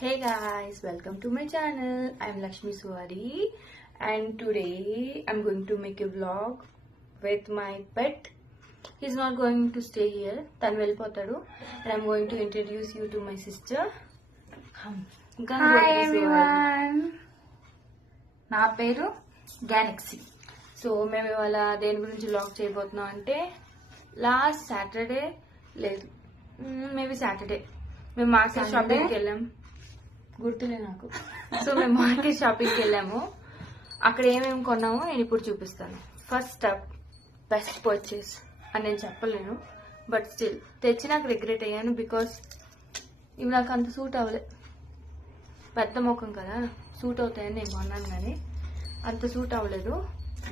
Hey guys, welcome to my channel. I'm Lakshmi Suwari and today I'm going to make a vlog with my pet. He's not going to stay here. Tanu velipotadu and I'm going to introduce you to my sister. Hi everyone. నా పేరు Galaxy. So మేము ఇవాళ దేని గురించి vlog చేయబోతున్నాం అంటే last Saturday లేదు maybe Saturday మేము మార్కెట్ షాపింగ్కి వెళ్ళాం. గుర్తులే నాకు. సో మేము మార్కెట్ షాపింగ్కి వెళ్ళాము. అక్కడ ఏమేమి కొన్నామో నేను ఇప్పుడు చూపిస్తాను. ఫస్ట్ అప్ బెస్ట్ పర్చేస్ అని నేను చెప్పలేను, బట్ స్టిల్ తెచ్చి నాకు రిగ్రెట్ అయ్యాను బికాస్ ఇవి నాకు అంత సూట్ అవ్వలేదు. పెద్ద ముఖం కదా, సూట్ అవుతాయని నేను కొన్నాను కానీ అంత సూట్ అవ్వలేదు.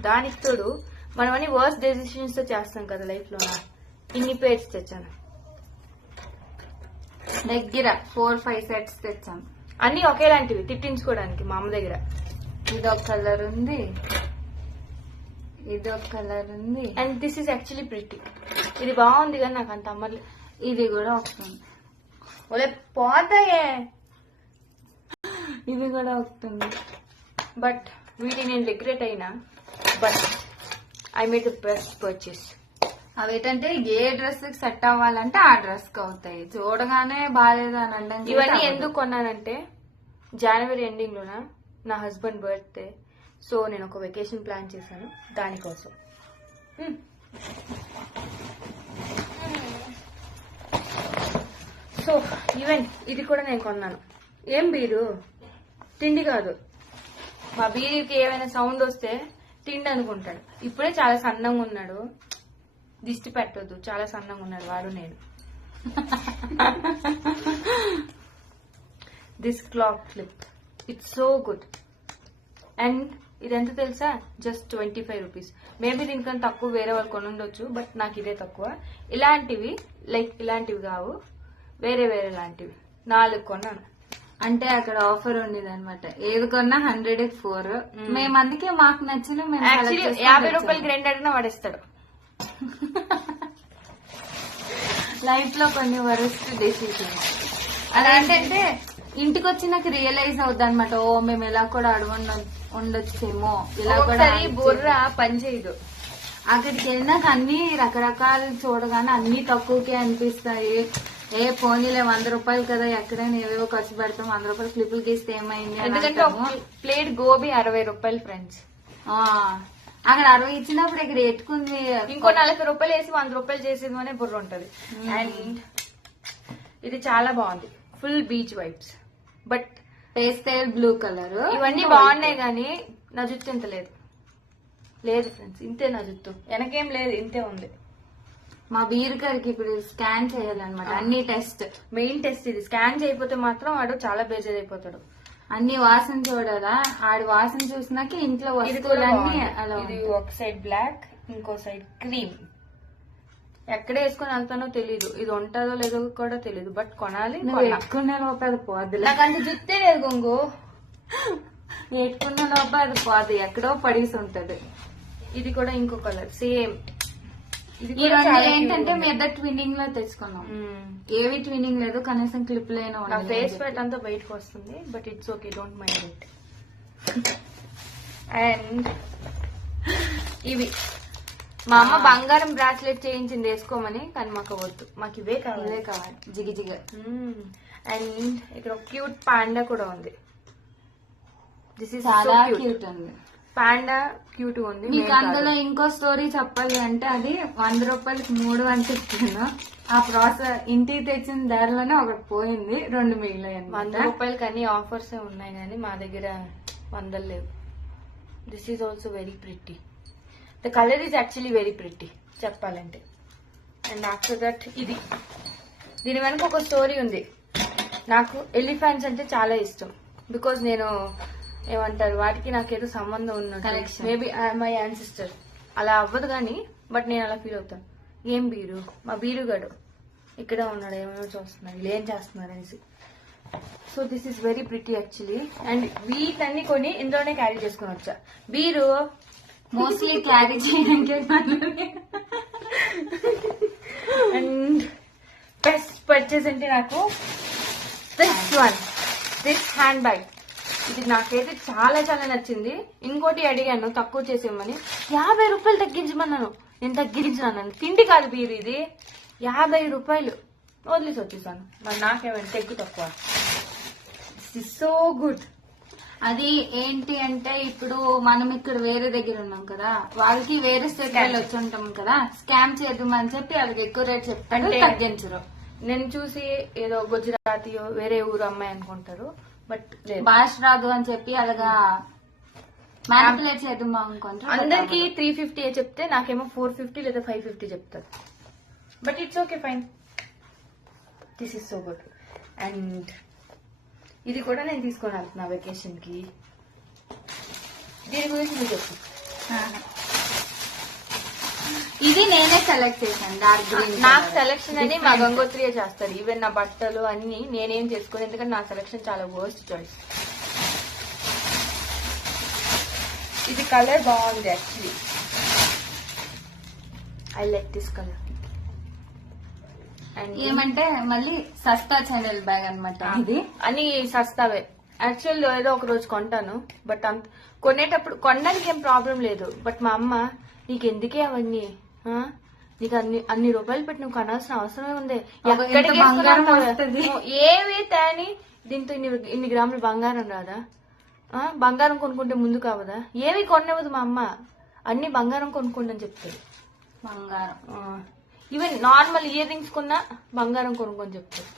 దానికి తోడు మనం అన్ని వర్స్ట్ డెసిషన్స్ తో చేస్తాం కదా లైఫ్ లో. ఇన్ని పేర్స్ తెచ్చాను, దగ్గర 4-5 సెట్స్ తెచ్చాం. అన్ని ఒకేలాంటివి తిట్టించుకోవడానికి మా అమ్మ దగ్గర. ఇదొక కలర్ ఉంది, ఇదొక కలర్ ఉంది, and this is actually pretty. ఇది బాగుంది కానీ నాకు అంత అమ్మర్లేదు. ఇది కూడా వస్తుంది. ఒలే పోతాయే, ఇది కూడా వస్తుంది. బట్ వీటిని నేను రిగ్రెట్ అయినా, but I made the best purchase. అవేంటంటే ఏ డ్రెస్ కి సెట్ అవ్వాలంటే ఆ డ్రెస్ కి అవుతాయి. చూడగానే బాగాలేదు అని అంటే ఇవన్నీ ఎందుకు కొన్నానంటే జనవరి ఎండింగ్ లోన నా హస్బెండ్ బర్త్డే. సో నేను ఒక వెకేషన్ ప్లాన్ చేశాను దానికోసం. సో ఈవెన్ ఇది కూడా నేను కొన్నాను. ఏం బీరు, తిండి కాదు. మా బీరుకి ఏమైనా సౌండ్ వస్తే తిండి అనుకుంటాడు. ఇప్పుడే చాలా సన్నంగా ఉన్నాడు, దిష్టి పెట్టొద్దు, చాలా సన్నంగా ఉన్నాడు వాడు నేను. This clock clip it's so good. And ఇదెంత తెలుసా, జస్ట్ 25 రూపీస్. మేబీ దీనికన్నా తక్కువ వేరే వాళ్ళు కొని ఉండొచ్చు, బట్ నాకు ఇదే తక్కువ. ఇలాంటివి లైక్ ఇలాంటివి కావు, వేరే వేరే లాంటివి 4 కొన్నాను. అంటే అక్కడ ఆఫర్ ఉండేది అనమాట. ఏది కొన్నా 100కి 4. మేము అందుకే మాకు నచ్చిన 50 రూపాయలకి 2 అడిగినా వాడేస్తాడు. లైఫ్ లో కొన్ని వరస్ట్ డెసిషన్. అదేంటంటే ఇంటికి వచ్చి నాకు రియలైజ్ అవుద్ది అనమాట. ఓ మేము ఇలా కూడా ఉండొచ్చేమో, ఇలా కూడా బుర్ర పని చేయదు. అక్కడికి వెళ్ళినాక అన్ని రకరకాలు చూడగానే అన్ని తక్కువకే అనిపిస్తాయి. ఏ పోనీలే 100 రూపాయలు కదా, ఎక్కడైనా ఏవేవో ఖర్చు పెడతాం, 100 రూపాయలు క్లిప్పులు గీస్తే ఏమైంది. ఎందుకంటే ఒక ప్లేట్ గోబీ 60 రూపాయలు ఫ్రెండ్స్. అక్కడ 60 ఇచ్చినప్పుడు ఇక్కడ ఎట్టుకుంది ఇంకో 40 రూపాయలు వేసి 100 రూపాయలు చేసేది అనే బుర్ర ఉంటది. అండ్ ఇది చాలా బాగుంది, full beach vibes. But pastel blue colour. ఇవన్నీ బాగున్నాయి కానీ నా జుట్టు ఇంత లేదు. లేదు ఫ్రెండ్స్, ఇంతే నా జుట్టు, వెనకేం లేదు, ఇంతే ఉంది. మా బీర్ గారికి ఇప్పుడు స్కాన్ చేయాలన్నమాట, అన్ని టెస్ట్. మెయిన్ టెస్ట్ ఇది. స్కాన్ చేయకపోతే మాత్రం వాడు చాలా బేజార్ అయిపోతాడు. అన్ని వాసన చూడాలా, ఆడి వాసన చూసినాక ఇంట్లో వస్తువులన్నీ అలా. ఇది ఒక సైడ్ బ్లాక్, ఇంకో సైడ్ క్రీమ్. ఎక్కడ వేసుకుని వెళ్తానో తెలీదు, ఇది ఉంటుందో లేదో కూడా తెలీదు, బట్ కొనాలి. పెట్టుకునే లోపల అది పోదు. నాకు అంత జుట్టే లేదు గొంగు. పెట్టుకునే లోపల అది పోదు, ఎక్కడో పడేసి ఉంటది. ఇది కూడా ఇంకో కలర్ సేమ్. ఈ రెండు ఏంటంటే మీ ఇద్దరు ట్విన్నింగ్ లో తెచ్చుకున్నాం. ఏవి ట్విన్నింగ్ లేదు, కనీసం క్లిప్ లేని. నా ఫేస్ ఫ్యాట్ అంతా బయటకు వస్తుంది, but it's okay, don't mind it. And ఇవి మా అమ్మ బంగారం బ్రాస్లెట్ చేయించింది వేసుకోమని, కానీ మాకు వద్దు, మాకు ఇవే కావాలి. జిగిజిగ. అండ్ ఇక్కడ ఒక క్యూట్ పాండా కూడా ఉంది. దిస్ ఇస్ చాలా క్యూట్ ఉంది. పాండా క్యూట్ ఉంది. మీకు అందులో ఇంకో స్టోరీ చెప్పాలి అంటే, అది 100 రూపాయలకి 3 అని చెప్తాను. ఆ ప్రాసెస్ ఇంటికి తెచ్చిన ధరలోనే ఒకటి పోయింది, 2 మిగిలాయి. 100 రూపాయలకి అన్ని ఆఫర్స్ ఉన్నాయి కానీ మా దగ్గర 100 లేవు. This is also very pretty. The colour is actually very pretty చెప్పాలంటే. అండ్ ఆఫ్టర్ దట్ ఇది, దీని వెనక ఒక స్టోరీ ఉంది. నాకు ఎలిఫెంట్స్ అంటే చాలా ఇష్టం. బికాజ్ నేను ఏమంటారు, వాటికి నాకేదో సంబంధం ఉన్నట్టు. Maybe my ancestor. అలా అవ్వదు కానీ బట్ నేను అలా ఫీల్ అవుతాను. ఏం బీరు, మా బీరుగాడు ఇక్కడ ఉన్నాడు, ఏమేమో చూస్తున్నాడు, వీళ్ళు ఏం చేస్తున్నారు అనేసి. So this is very pretty actually. And వీటన్ని కొని ఇందులోనే క్యారీ చేసుకుని వచ్చా. బీరు మోస్ట్లీ క్యారీ చేయడానికి. అండ్ బెస్ట్ పర్చేస్ అంటే నాకు this one. This hand bag. ఇది నాకైతే చాలా చాలా నచ్చింది. ఇంకోటి అడిగాను తక్కువ చేసేయమని, 50 రూపాయలు తగ్గించమన్నాను. నేను తగ్గించాను. తిండి కాదు బీరు, ఇది 50 రూపాయలు. వదిలేసి వచ్చేసాను. మరి నాకేమంటే ఎక్కువ తక్కువ. This is so good. అది ఏంటి అంటే ఇప్పుడు మనం ఇక్కడ వేరే దగ్గర ఉన్నాం కదా, వాళ్ళకి వేరే స్టేట్ వెళ్ళి వచ్చి ఉంటాం కదా, స్కామ్ చేద్దామని చెప్పి వాళ్ళకి ఎక్కువ రేట్ చెప్తారు, తగ్గించరు. నేను చూసి ఏదో గుజరాతీయో వేరే ఊరు అమ్మాయి అనుకుంటారు, బట్ భాష రాదు అని చెప్పి అలాగా మ్యానిపులేట్ చేద్దాం అనుకుంటారు. అందరికి 350 చెప్తే నాకేమో 450 లేదా 550 చెప్తారు. But it's okay, fine. This is so good. And ఇది కూడా నేను తీసుకొని వెళ్తున్నా వెకేషన్ కి. దీని గురించి మీరు చెప్పు. ఇది నేనే సెలెక్ట్ చేశాను, డార్క్ గ్రీన్. నాకు సెలెక్షన్ అని మా గంగోత్రియే చేస్తారు. ఈవెన్ నా బట్టలు అన్ని నేనేం చేసుకోను, ఎందుకంటే నా సెలెక్షన్ చాలా వర్స్ట్ చాయిస్. ఇది కలర్ బాగుంది actually. I like this colour. And ఏమంటే మళ్ళీ సస్తా ఛానల్ బ్యాగ్ అనమాట ఇది. అని సస్తావే యాక్చువల్. ఏదో ఒక రోజు కొంటాను, బట్ అంత కొనేటప్పుడు కొనడానికి ఏం ప్రాబ్లం లేదు. బట్ మా అమ్మ, నీకు ఎందుకే అవన్నీ, నీకు అన్ని రూపాయలు పెట్టి నువ్వు కొనాల్సిన అవసరమే ఉంది, ఏవి తేని దీంతో ఇన్ని గ్రాములు బంగారం రాదా, బంగారం కొనుక్కుంటే ముందు కావదా, ఏమి కొనవద్దు మా అమ్మ, అన్ని బంగారం కొనుక్కోండి అని చెప్తారు. బంగారం ఈవెన్ నార్మల్ ఇయర్ రింగ్స్ కొన్నా బంగారం కొనుక్కొని చెప్తారు.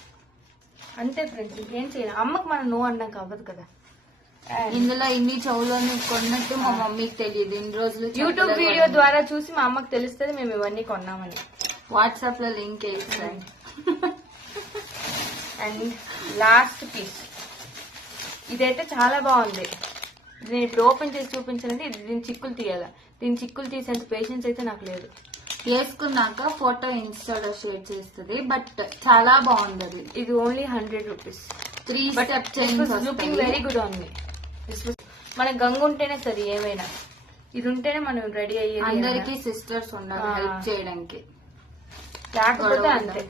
అంతే ఫ్రెండ్స్, ఇంకేం చేయాలి. అమ్మకి మనం నో అనడానికి అవ్వదు కదా. ఇందులో ఇన్ని చెవులో కొన్నట్టు మా మమ్మీకి తెలియదు. ఇన్ని రోజులు యూట్యూబ్ వీడియో ద్వారా చూసి మా అమ్మకి తెలుస్తుంది మేము ఇవన్నీ కొన్నామని. వాట్సాప్ లో లింక్ వేస్తాను. అండ్ లాస్ట్ పీస్ ఇదైతే చాలా బాగుంది. నేను ఇప్పుడు ఓపెన్ చేసి చూపించానంటే ఇది దీని చిక్కులు తీయాలా. దీని చిక్కులు తీసేంత పేషెన్స్ అయితే నాకు లేదు. వేసుకున్నాక ఫోటో ఇన్స్టాలో షేర్ చేస్తుంది, బట్ చాలా బాగుంది అది. ఇది only 100 rupees. 3 step chain. Looking very good on me. మన గంగు ఉంటేనే సరే ఏమైనా, ఇది ఉంటేనే మనం రెడీ అయ్యేది. అందరికి సిస్టర్స్ ఉండాలి హెల్ప్ చేయడానికి, లేకపోతే అంతే.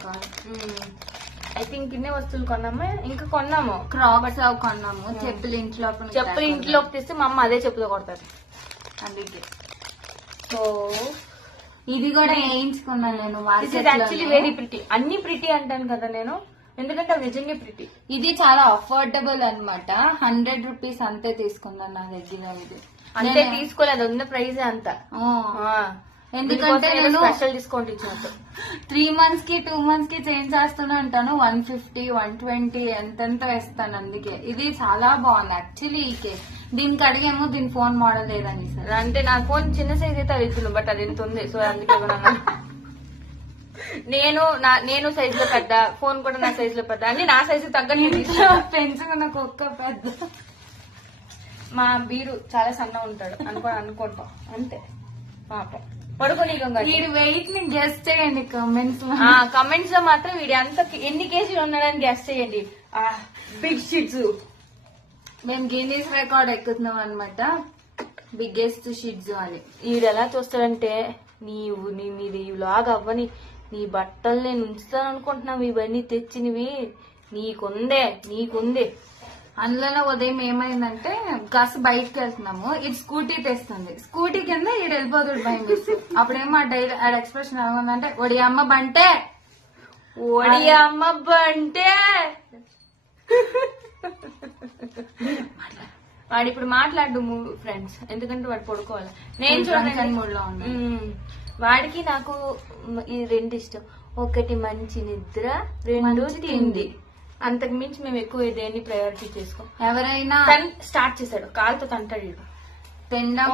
ఐ థింక్ ఇన్నే వస్తువులు కొన్నాము, ఇంకా కొన్నాము. క్రాక్స్ కొన్నాము, చెప్పులు ఇంట్లోకి తెస్తే మా అమ్మ అదే చెప్పులు కొడతారు. అందుకే సో ఇది కూడా వేయించుకున్నాను నేను. Actually very pretty. అన్ని ప్రిటీ అంటాను కదా నేను, ఎందుకంటే అవి నిజంగా ప్రిటీ. ఇది చాలా అఫోర్డబుల్ అన్నమాట. 100 రూపీస్ అంతే తీసుకున్నాను నా దగ్గర. ఇది అంతే తీసుకోలేదు, ఉన్న ప్రైజ్ అంతా. ఎందుకంటే నేను స్పెషల్ డిస్కౌంట్ ఇచ్చినట్టు 3 months కి 2 months కి చేంజ్ చేస్తూనే ఉంటాను. 150 120 ఎంతెంత వేస్తాను. అందుకే ఇది చాలా బాగుంది యాక్చువల్లీ. ఈ కేస్ దీనికి అడిగేమో దీని ఫోన్ మోడల్ లేదని సార్. అంటే నా ఫోన్ చిన్న సైజ్ అయితే అడుగుతున్నాను, బట్ అది ఎంత ఉంది. సో అందుకే నేను సైజ్ లో పెద్ద, ఫోన్ కూడా నా సైజ్ లో పెద్ద, అన్ని నా సైజు తగ్గట్టు పెంచుకున్న కుక్క పెద్ద. మా బీరు చాలా సన్న ఉంటాడు అనుకుంటాం అంతే. పాపం పడుకొని వీడి వెయిట్ ని గెస్ చేయండి కమెంట్స్ లో మాత్రం వీడి అంత ఎన్ని కేజీలు ఉన్నాడని గెస్ చేయండి. Big sheets. మేము గిన్నీస్ రికార్డ్ ఎక్కుతున్నాం అనమాట, బిగ్గెస్ట్ షీట్స్ అని. వీడు ఎలా చూస్తాడంటే, నీది లాగ్ అవ్వని నీ బట్టలు నేను ఉంచుతాను అనుకుంటున్నావు, ఇవన్నీ తెచ్చినవి నీకుందే. అందులో ఉదయం ఏమైందంటే కాస్త బయటకు వెళ్తున్నాము, ఇది స్కూటీ తెస్తుంది. స్కూటీ కింద ఈడు వెళ్ళిపోతాడు భయం వేసి. అప్పుడేమో ఆడ ఎక్స్ప్రెషన్ ఏమందంటే, ఒడి అమ్మ బంటే వాడు ఇప్పుడు మాట్లాడు ఫ్రెండ్స్, ఎందుకంటే వాడు పడుకోవాలి. నేను చూడండి మూడ్లో ఉన్నా. వాడికి నాకు ఈ 2 ఇష్టం. ఒకటి మంచి నిద్ర, 2 తిండి. అంతకు మించి మేము ఎక్కువ దేన్ని ప్రయారిటీ చేసుకోం. ఎవరైనా స్టార్ట్ చేశాడు కాలుతో తంటాడు. తినడం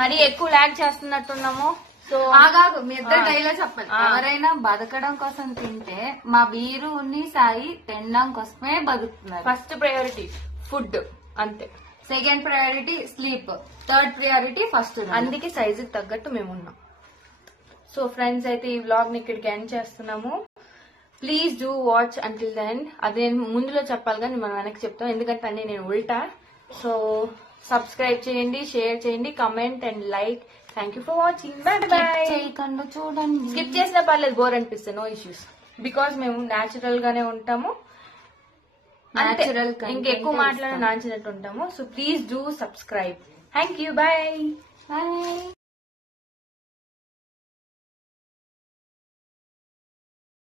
మరి ఎక్కువ లాగ్ చేస్తున్నట్టున్నాము. సో ఆగాగు, మీ ఇద్దరు డైలాగ్ చెప్పండి. ఎవరైనా బతకడం కోసం తింటే, మా బీరు సాయి తినడం కోసమే బతుకుతున్నారు. ఫస్ట్ ప్రయారిటీ ఫుడ్ అంతే, second priority sleep, third priority first. అందుకే సైజుకి తగ్గట్టు మేము ఉన్నాం. సో ఫ్రెండ్స్, అయితే ఈ వ్లాగ్ ని ఇక్కడికి ఎండ్ చేస్తున్నాము. Please do watch until the end. అదే ముందులో చెప్పాలి కానీ మనం వెనక్కి చెప్తాం, ఎందుకంటే అన్ని నేను ఉల్టా. సో సబ్స్క్రైబ్ చేయండి, షేర్ చేయండి, comment and like. Thank you for watching. Bye. చేయకుండా చూడండి. స్కిప్ చేసినా పర్లేదు, బోర్ అనిపిస్తే నో ఇష్యూస్, బికాస్ మేము న్యాచురల్ గానే ఉంటాము. న్యాచురల్ ఇంకెక్కువ మాట్లాడి నాచినట్టు ఉంటాము. So please do subscribe. Thank you. Bye. Bye.